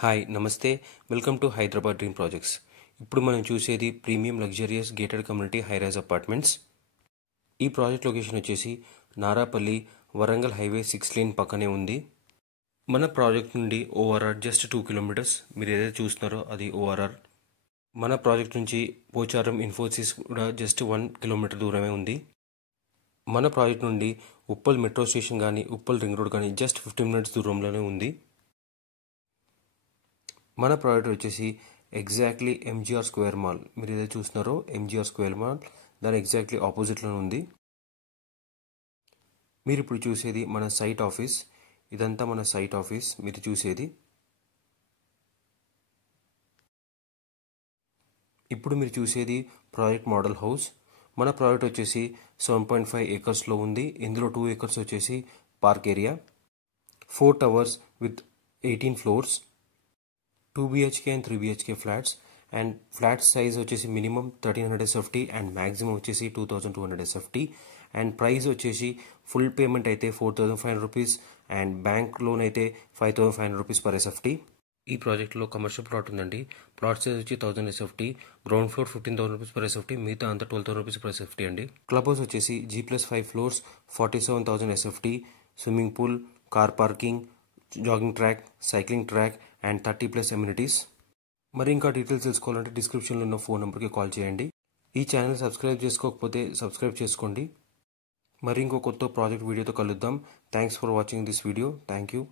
Hi నమస్తే welcome to Hyderabad dream projects. ఇప్పుడు మనం చూసేది premium luxurious gated community high-rise apartments. ఈ ప్రాజెక్ట్ లొకేషన్ వచ్చేసి నారాపల్లి వరంగల్ హైవే 6 లేన్ పక్కనే ఉంది. మన ప్రాజెక్ట్ నుండి ఓఆర్ఆర్ జస్ట్ 2 కిలోమీటర్స్. మీరు ఏదైతే చూస్తున్నారో అది ఓఆర్ఆర్. మన ప్రాజెక్ట్ నుంచి పోచారం ఇన్ఫోసిస్ కూడా జస్ట్ 1 కిలోమీటర్ దూరమే ఉంది. మన ప్రాజెక్ట్ నుండి ఉప్పల్ మెట్రో స్టేషన్ కానీ ఉప్పల్ రింగ్ రోడ్ కానీ జస్ట్ 15 మినిట్స్ దూరంలోనే ఉంది. మన ప్రాజెక్ట్ వచ్చేసి ఎగ్జాక్ట్లీ ఎంజీఆర్ స్క్వేర్ మాల్. మీరు ఏదైతే చూస్తున్నారో ఎంజీఆర్ స్క్వేర్ మాల్ దాని ఎగ్జాక్ట్లీ ఆపోజిట్లోనే ఉంది. మీరు ఇప్పుడు చూసేది మన సైట్ ఆఫీస్. ఇదంతా మన సైట్ ఆఫీస్ మీరు చూసేది. ఇప్పుడు మీరు చూసేది ప్రాజెక్ట్ మోడల్ హౌస్. మన ప్రాజెక్ట్ వచ్చేసి 7.5 ఏకర్స్లో ఉంది. ఇందులో 2 ఏకర్స్ వచ్చేసి park area, 4 towers with 18 floors, 2 BHK and 3 BHK flats. And flat size వచ్చేసి మినిమం 1300 SFT అండ్ మ్యాక్సిమం వచ్చేసి 2200 SFT. అండ్ ప్రైస్ వచ్చేసి ఫుల్ పేమెంట్ అయితే 4500 రూపీస్ అండ్ బ్యాంక్ లోన్ అయితే 5500 రూపీస్ పర్ SFT. ఈ ప్రాజెక్ట్లో కమర్షియల్ ప్లాట్ ఉందండి. Plot size వచ్చి 1000 SFT, ground floor 15,000 rupees per SFT, మిగతా అంతా 12,000 రూపీస్ పర్ SFT అండి. క్లబ్ హౌస్ వచ్చేసి G+5 floors, 47,000 SFT, swimming pool, car parking, jogging track, cycling track and 30+ amenities. మరి ఇంకా డీటెయిల్స్ తెలుసుకోవాలంటే డిస్క్రిప్షన్లో ఉన్న ఫోన్ నెంబర్కి కాల్ చేయండి. ఈ ఛానల్ సబ్స్క్రైబ్ చేసుకోకపోతే సబ్స్క్రైబ్ చేసుకోండి. మరి ఇంకో కొత్త ప్రాజెక్ట్ వీడియోతో కలుద్దాం. Thanks for watching this video. Thank you.